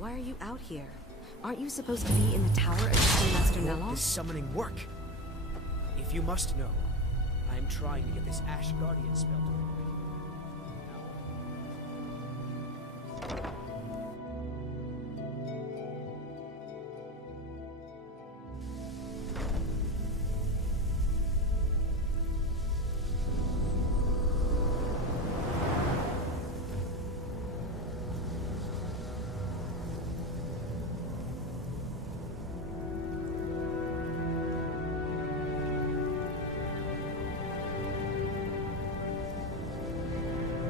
Why are you out here? Aren't you supposed to be in the tower assisting Master Neloth? This summoning work? If you must know, I am trying to get this Ash Guardian spell to work.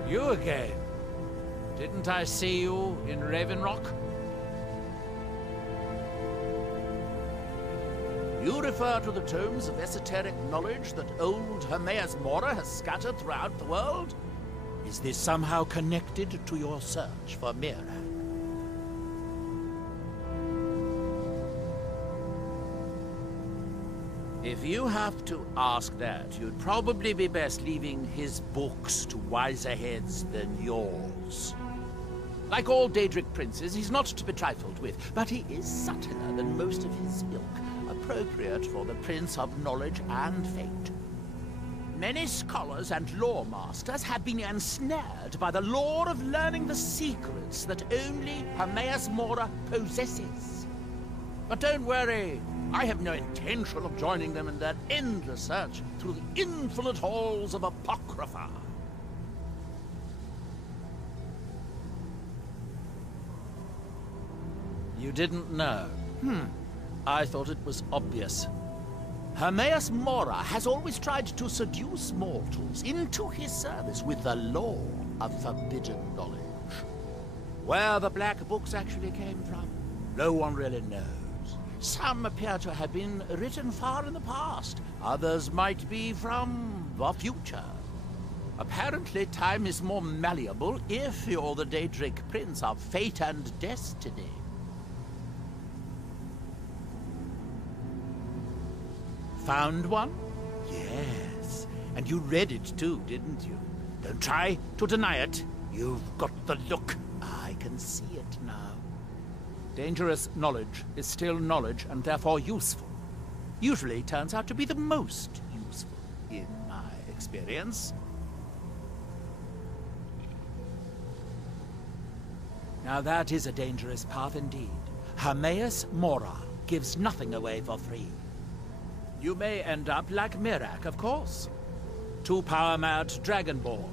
You again? Didn't I see you in Raven Rock? You refer to the tomes of esoteric knowledge that old Hermaeus Mora has scattered throughout the world? Is this somehow connected to your search for Miraak? If you have to ask that, you'd probably be best leaving his books to wiser heads than yours. Like all Daedric princes, he's not to be trifled with, but he is subtler than most of his ilk, appropriate for the Prince of Knowledge and Fate. Many scholars and lore masters have been ensnared by the lure of learning the secrets that only Hermaeus Mora possesses. But don't worry. I have no intention of joining them in their endless search through the infinite halls of Apocrypha. You didn't know? I thought it was obvious. Hermaeus Mora has always tried to seduce mortals into his service with the lore of forbidden knowledge. Where the Black Books actually came from, no one really knows. Some appear to have been written far in the past. Others might be from the future. Apparently, time is more malleable if you're the Daedric Prince of Fate and Destiny. Found one? Yes. And you read it too, didn't you? Don't try to deny it. You've got the look. I can see it now. Dangerous knowledge is still knowledge and therefore useful. Usually turns out to be the most useful, in my experience. Now that is a dangerous path indeed. Hermaeus Mora gives nothing away for free. You may end up like Miraak, of course. Too power-mad dragonborn.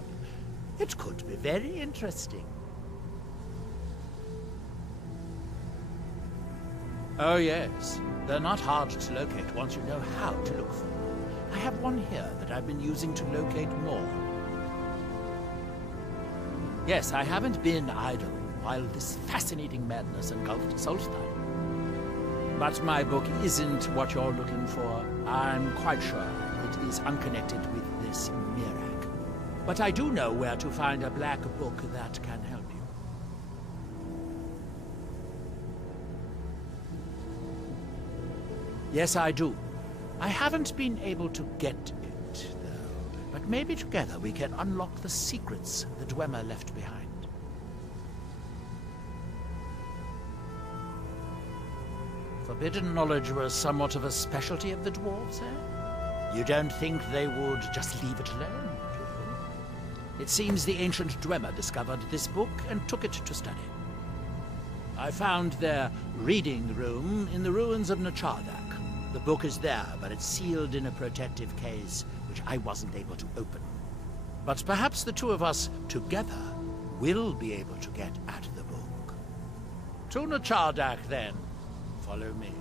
It could be very interesting. Oh yes, they're not hard to locate once you know how to look for them. I have one here that I've been using to locate more. Yes, I haven't been idle while this fascinating madness engulfed Solstheim. But my book isn't what you're looking for. I'm quite sure it is unconnected with this Miraak. But I do know where to find a black book that can help you. Yes, I do. I haven't been able to get it, though. But maybe together we can unlock the secrets the Dwemer left behind. Forbidden knowledge was somewhat of a specialty of the dwarves, eh? You don't think they would just leave it alone, do you? It seems the ancient Dwemer discovered this book and took it to study. I found their reading room in the ruins of Nchardak. The book is there, but it's sealed in a protective case, which I wasn't able to open. But perhaps the two of us, together, will be able to get at the book. To Nchardak, then. Follow me.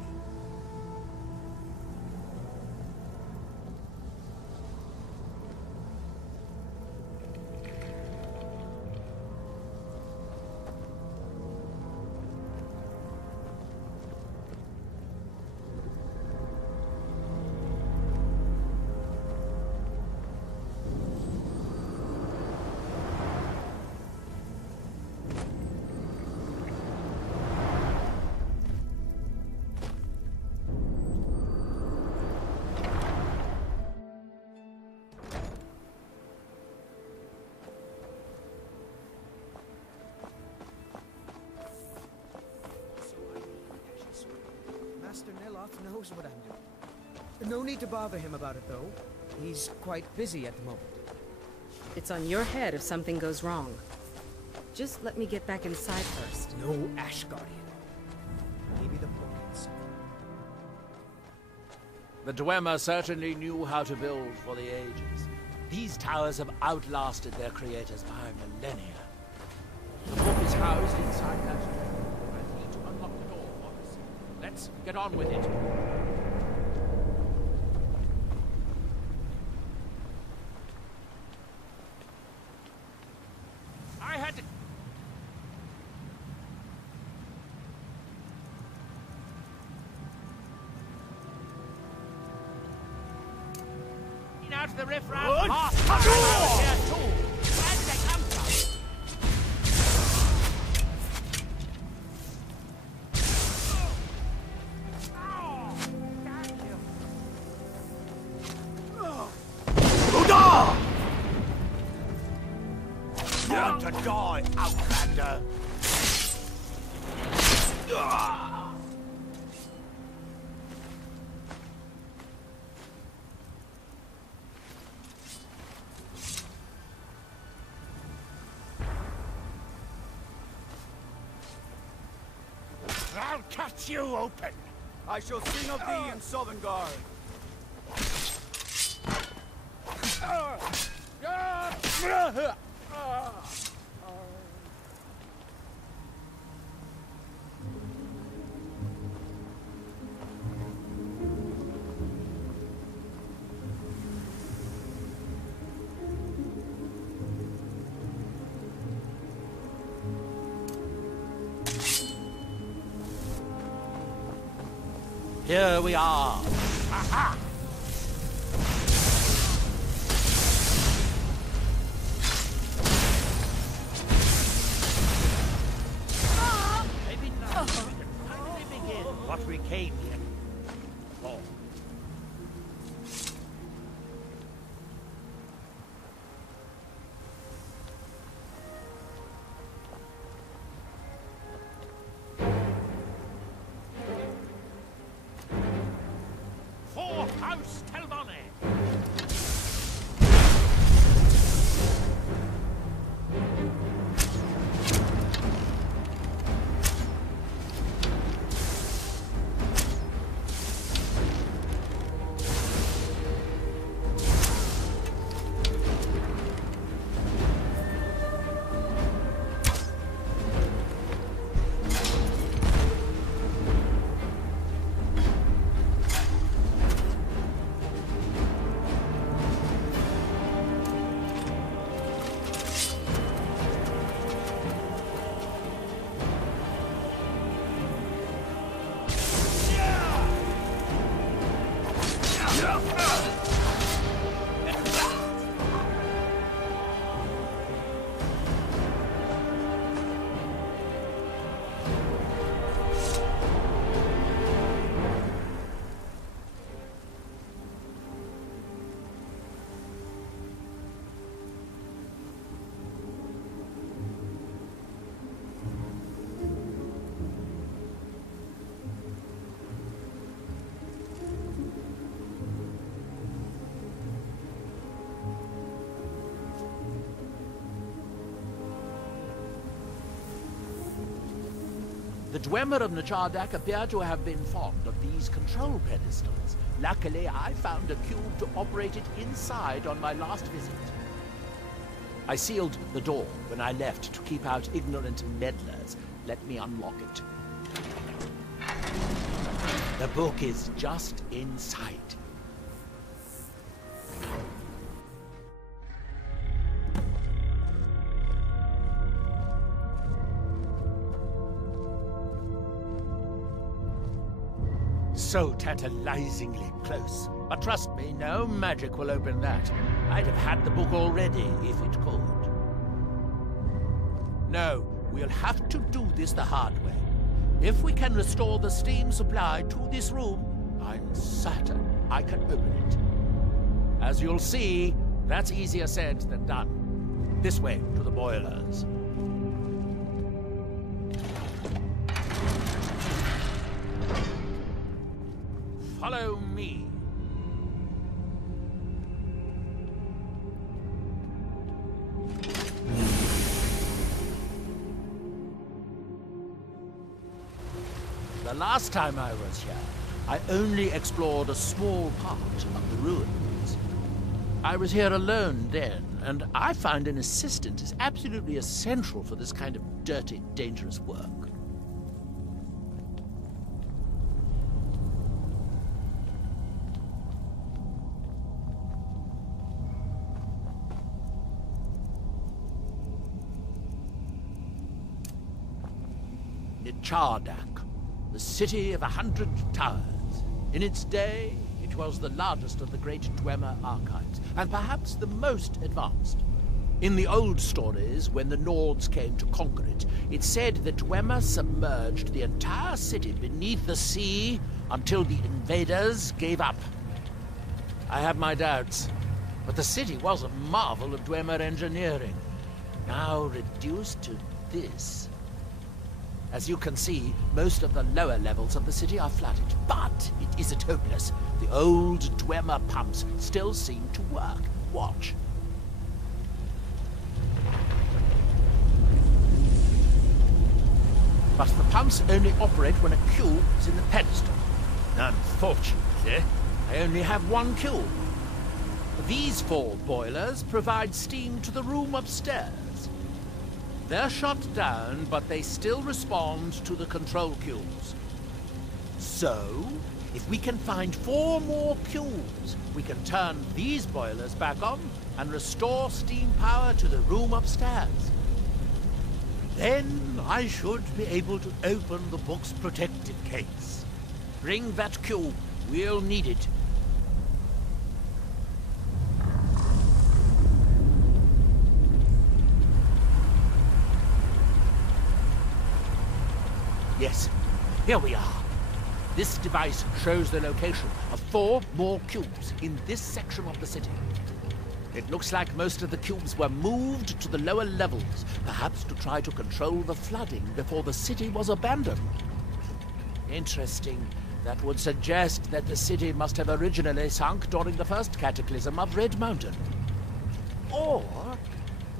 Master Neloth knows what I'm doing. No need to bother him about it, though. He's quite busy at the moment. It's on your head if something goes wrong. Just let me get back inside first. No Ash Guardian. Maybe the book inside. The Dwemer certainly knew how to build for the ages. These towers have outlasted their creators by millennia. The book is housed inside that chamber. I need to unlock the door for us. Let's get on with it. I had to... out of the riffraff. Here too. Where did they come from? Time to die, Outlander! I'll cut you open! I shall sing of thee in Sovngarde! Here we are. Aha! Maybe now we can finally begin what we came here for. House Telbane! The Dwemer of Nchardak appear to have been fond of these control pedestals. Luckily, I found a cube to operate it inside on my last visit. I sealed the door when I left to keep out ignorant meddlers. Let me unlock it. The book is just inside. So tantalizingly close. But trust me, no magic will open that. I'd have had the book already if it could. No, we'll have to do this the hard way. If we can restore the steam supply to this room, I'm certain I can open it. As you'll see, that's easier said than done. This way to the boilers. The last time I was here, I only explored a small part of the ruins. I was here alone then, and I find an assistant is absolutely essential for this kind of dirty, dangerous work. Nchardak, the city of 100 towers. In its day, it was the largest of the great Dwemer archives, and perhaps the most advanced. In the old stories, when the Nords came to conquer it, it said that Dwemer submerged the entire city beneath the sea until the invaders gave up. I have my doubts, but the city was a marvel of Dwemer engineering, now reduced to this. As you can see, most of the lower levels of the city are flooded, but it isn't hopeless. The old Dwemer pumps still seem to work. Watch. But the pumps only operate when a cube is in the pedestal. Unfortunately, I only have one cube. These 4 boilers provide steam to the room upstairs. They're shut down, but they still respond to the control cubes. So, if we can find 4 more cubes, we can turn these boilers back on and restore steam power to the room upstairs. Then I should be able to open the book's protective case. Bring that cube. We'll need it. Yes, here we are. This device shows the location of 4 more cubes in this section of the city. It looks like most of the cubes were moved to the lower levels, perhaps to try to control the flooding before the city was abandoned. Interesting. That would suggest that the city must have originally sunk during the first cataclysm of Red Mountain. Or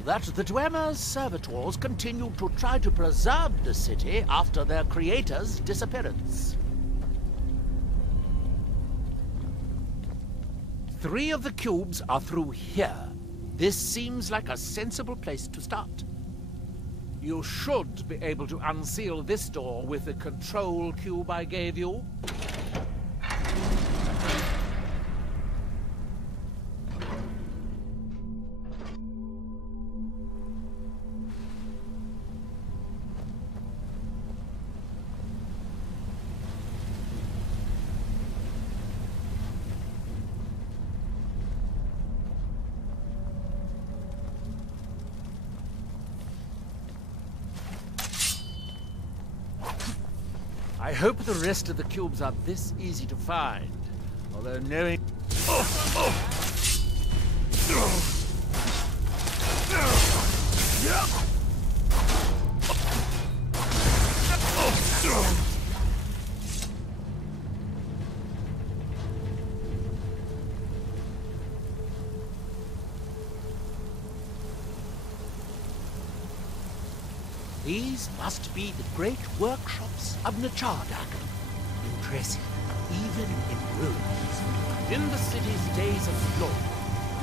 that the Dwemer's servitors continued to try to preserve the city after their creator's disappearance. 3 of the cubes are through here. This seems like a sensible place to start. You should be able to unseal this door with the control cube I gave you. I hope the rest of the cubes are this easy to find, although knowing... These must be the great workshops of Nchardak. Impressive, even in ruins. In the city's days of glory,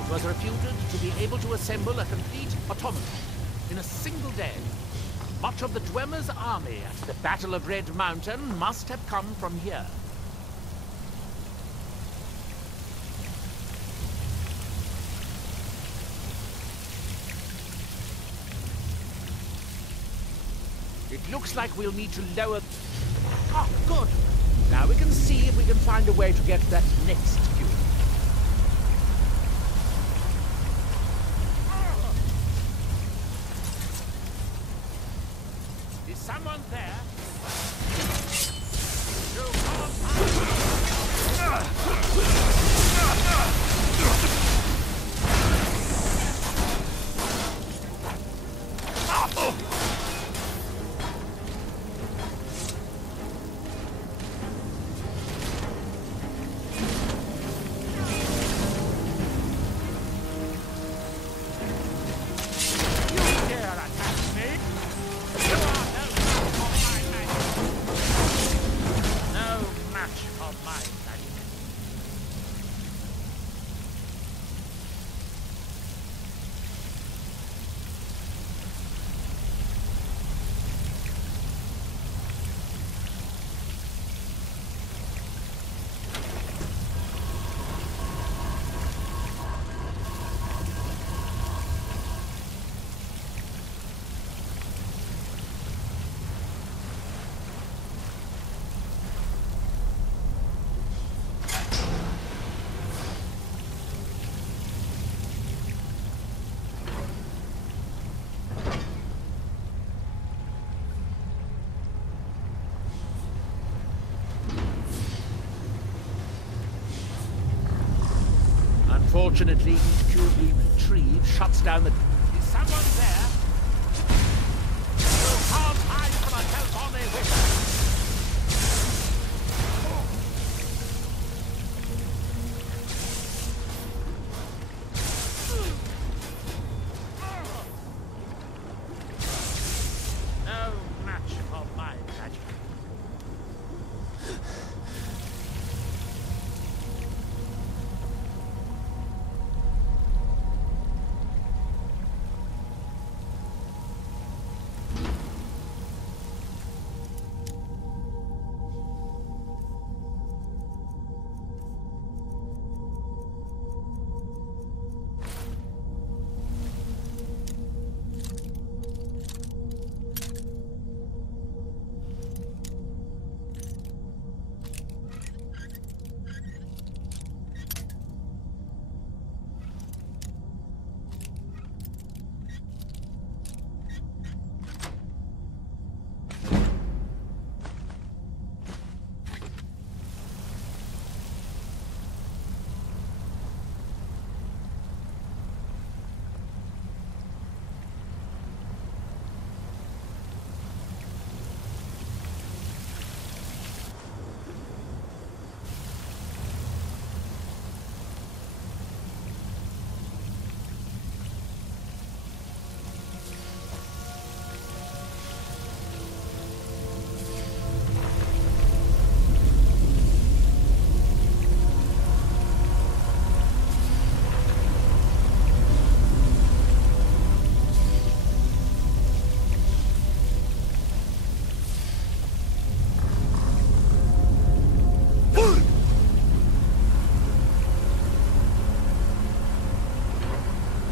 it was reputed to be able to assemble a complete automaton in a single day. Much of the Dwemer's army at the Battle of Red Mountain must have come from here. It looks like we'll need to lower... Oh, good. Now we can see if we can find a way to get that next cube. Is someone there? No, come on. Unfortunately, each cube we retrieve shuts down the... Is someone there? You can't hide from a Telphone wizard! No match for my magic.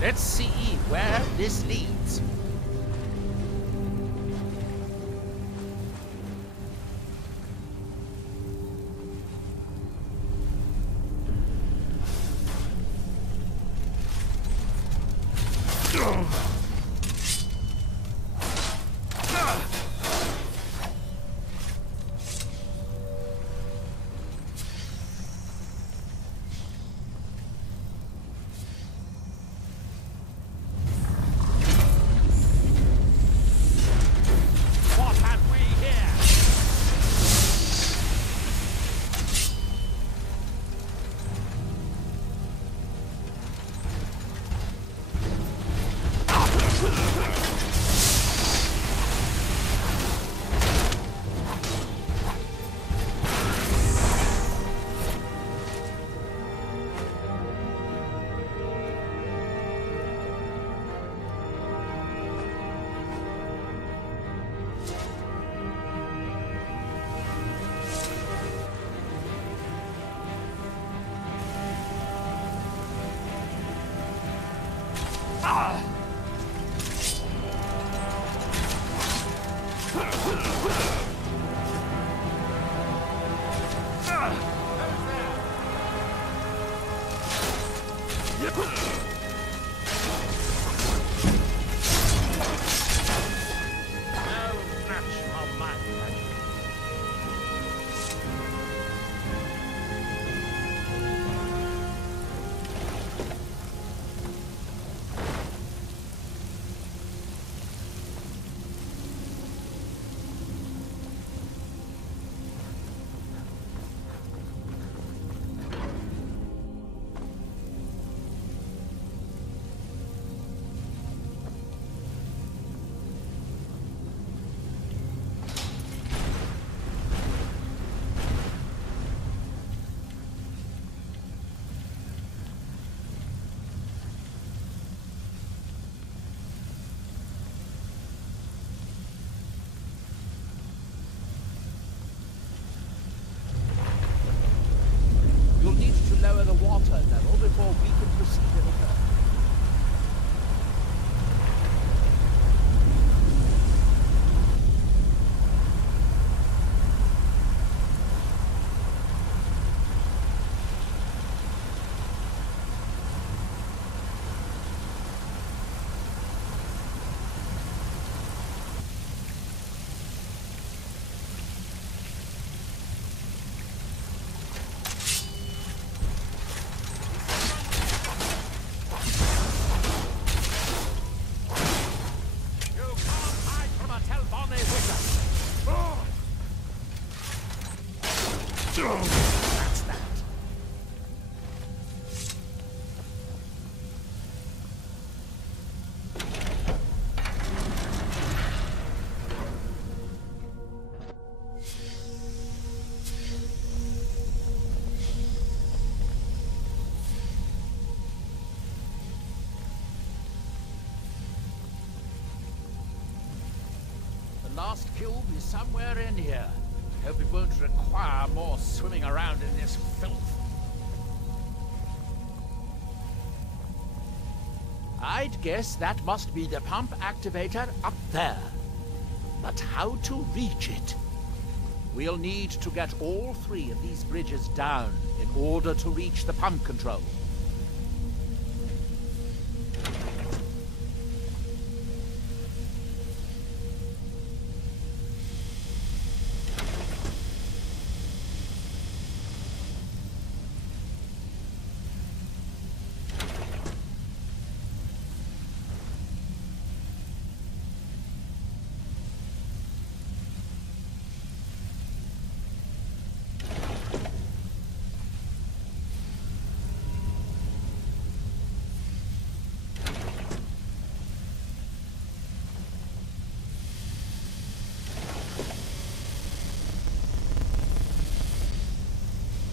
Let's see where this leads. That's that. The last cube is somewhere in here. Hope it won't require more swimming around in this filth. I'd guess that must be the pump activator up there. But how to reach it? We'll need to get all 3 of these bridges down in order to reach the pump control.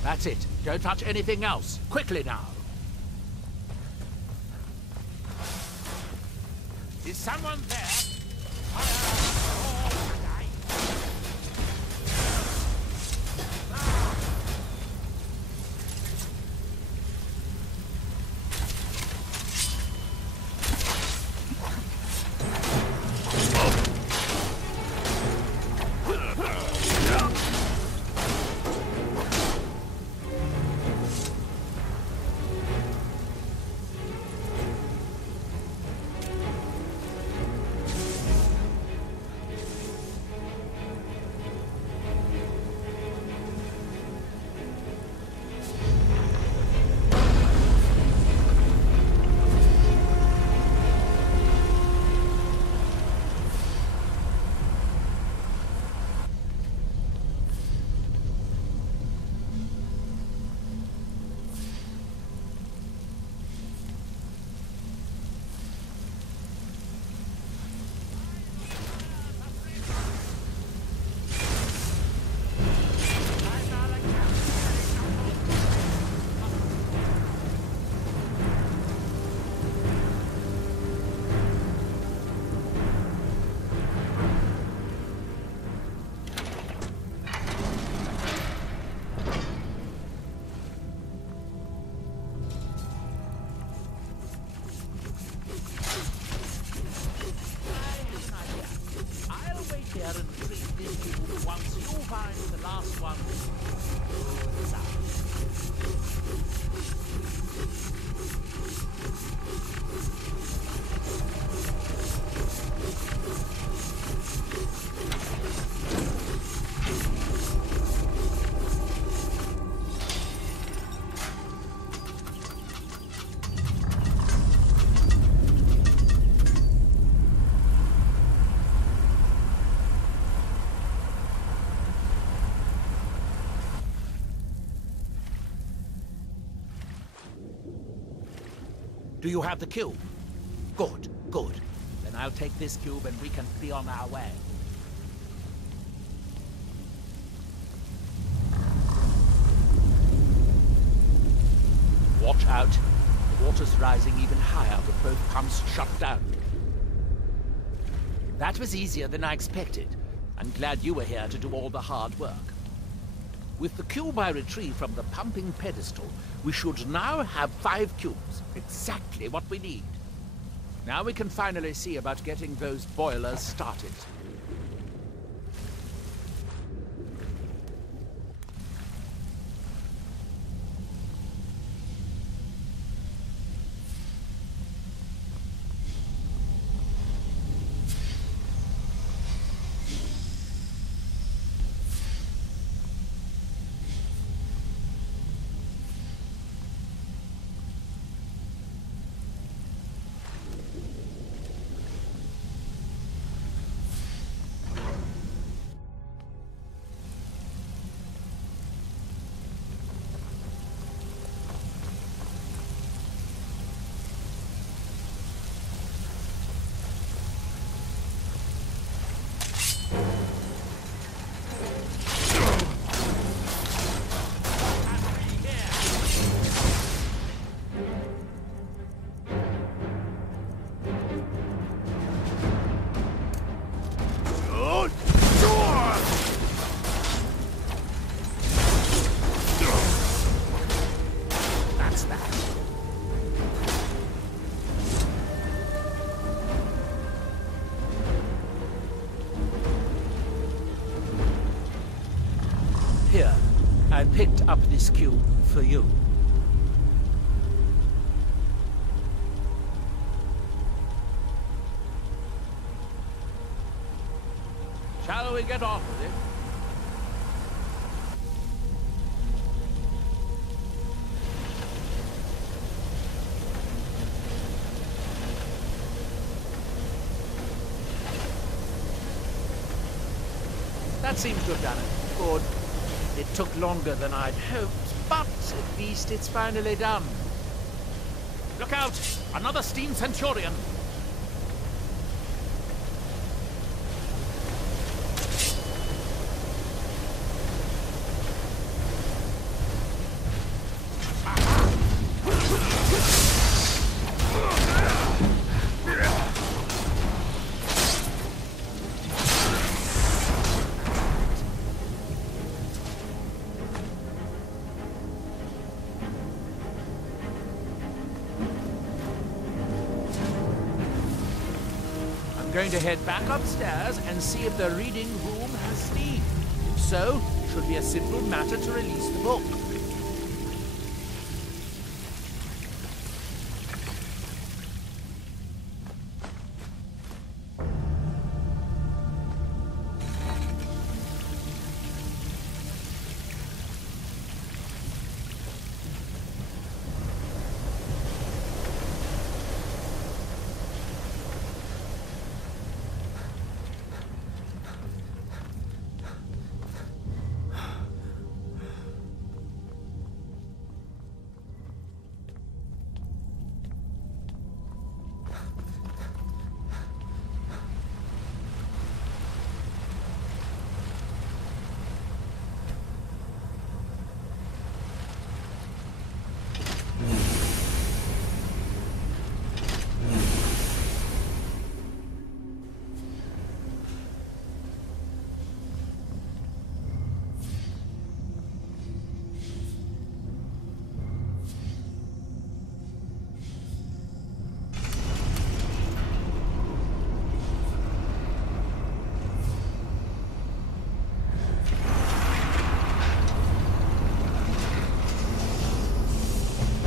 That's it. Don't touch anything else. Quickly now. Is someone there? Do you have the cube? Good, good. Then I'll take this cube and we can be on our way. Watch out. The water's rising even higher with both pumps shut down. That was easier than I expected. I'm glad you were here to do all the hard work. With the cube I retrieved from the pumping pedestal, we should now have 5 cubes. Exactly what we need. Now we can finally see about getting those boilers started. I picked up this cube for you. Shall we get on with it? That seems to have done it. Good. It took longer than I'd hoped, but at least it's finally done. Look out! Another steam centurion! I'm going to head back upstairs and see if the reading room has steam. If so, it should be a simple matter to release the book.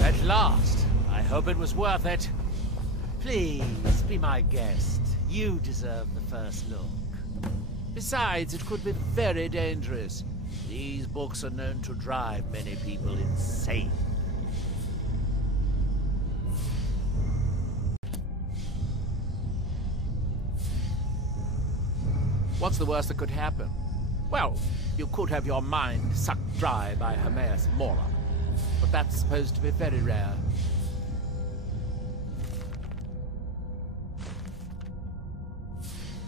At last. I hope it was worth it. Please, be my guest. You deserve the first look. Besides, it could be very dangerous. These books are known to drive many people insane. What's the worst that could happen? Well, you could have your mind sucked dry by Hermaeus Mora. But that's supposed to be very rare.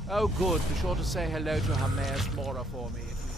Oh good, be sure to say hello to Hermaeus Mora for me if you